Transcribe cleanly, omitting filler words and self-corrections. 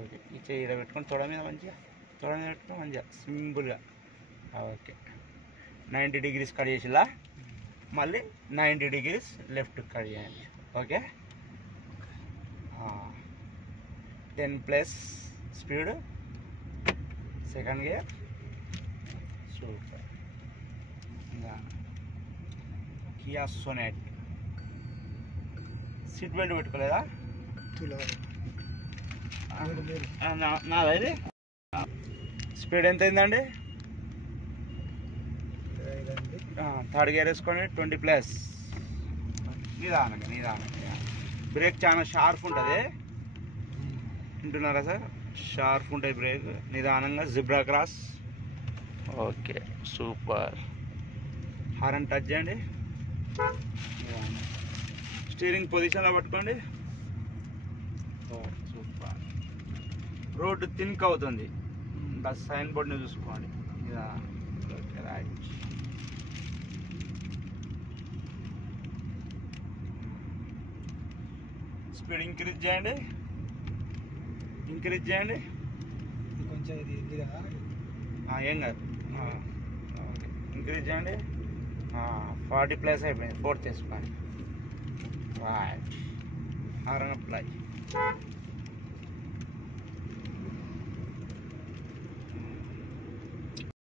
Okay. ఈ చెయ్యి ఇలా పెట్టుకొని తొడ మీద పెట్టుకొని మంచిగా సింపుల్గా. ఓకే. 90 degrees కట్ చేసిలా, మళ్ళీ 90 degrees లెఫ్ట్ కట్ చేయండి. Okay. 10+ speed, second gear. Super. ఇంకా కియా సోనెట్. సీట్ బెల్ట్ పెట్టుకోలేదా? నాది స్పీడ్ ఎంత అయిందండి? థర్డ్ గేర్ వేసుకొని 20+. నిదానంగా. బ్రేక్ చాలా షార్ప్ ఉంటుంది, వింటున్నారా సార్? షార్ప్ ఉంటుంది బ్రేక్. నిదానంగా zebra cross. Okay. Super. Horn touch చేయండి. స్టీరింగ్ పొజిషన్లో పట్టుకోండి. సూపర్. రోడ్డు థిన్క్ అవుతుంది, సైన్ బోర్డ్ని చూసుకోండి. ఓకే. రైట్. స్పీడ్ ఇంక్రీజ్ చేయండి. కొంచెం ఇది ఏం కాదు. ఓకే. ఇంక్రీజ్ చేయండి. 40+ అయిపోయింది. 4th వేసుకోండి. రైట్. Horn apply.